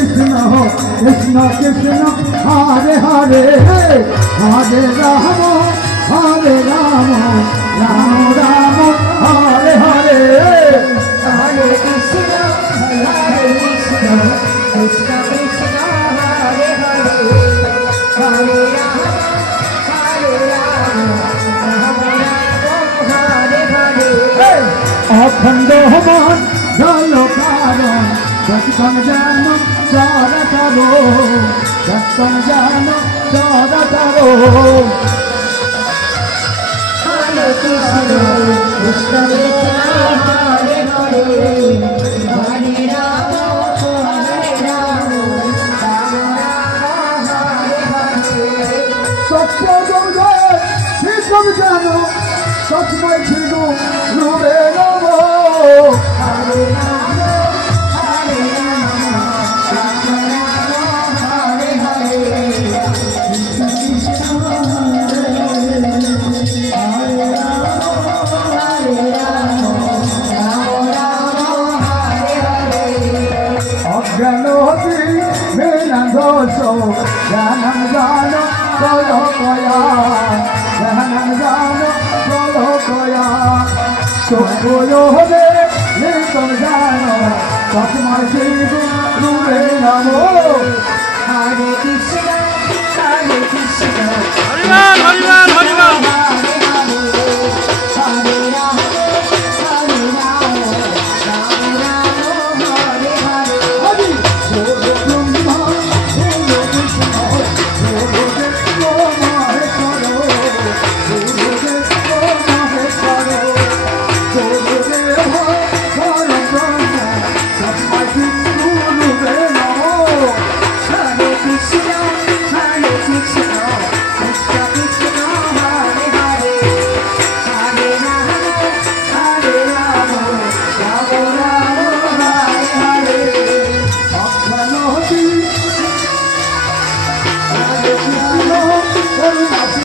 কৃষ্ণ কৃষ্ণ কৃষ্ণ হরে হরে হরে রাম রাম রাম হরে হরে হরে কৃষ্ণ কৃষ্ণ কৃষ্ণ হরে হরে হরে রাম হরে হরে অখণ্ড মন জল কারণ সত্যম জান জরা করো সত্যম জান জরা করো হরে কৃষ্ণ কৃষ্ণ কৃষ্ণ হরে হরে হরে রাম রাম রাম হরে হরে সত্য গৌরে সত্যম জান সত্যময় ছিল রূপে নম হরে রাম হরে রাম হরে হরে কৃষ্ণ কৃষ্ণ হরে হরে রাম হরে হরে অজ্ঞান বিনা দোষ জ্ঞানম জান বলো কয়া জ্ঞানম জান বলো কয়া চক্ষুলো হবে নিতম জান তসময় শিব রূপে নমো হরে কৃষ্ণ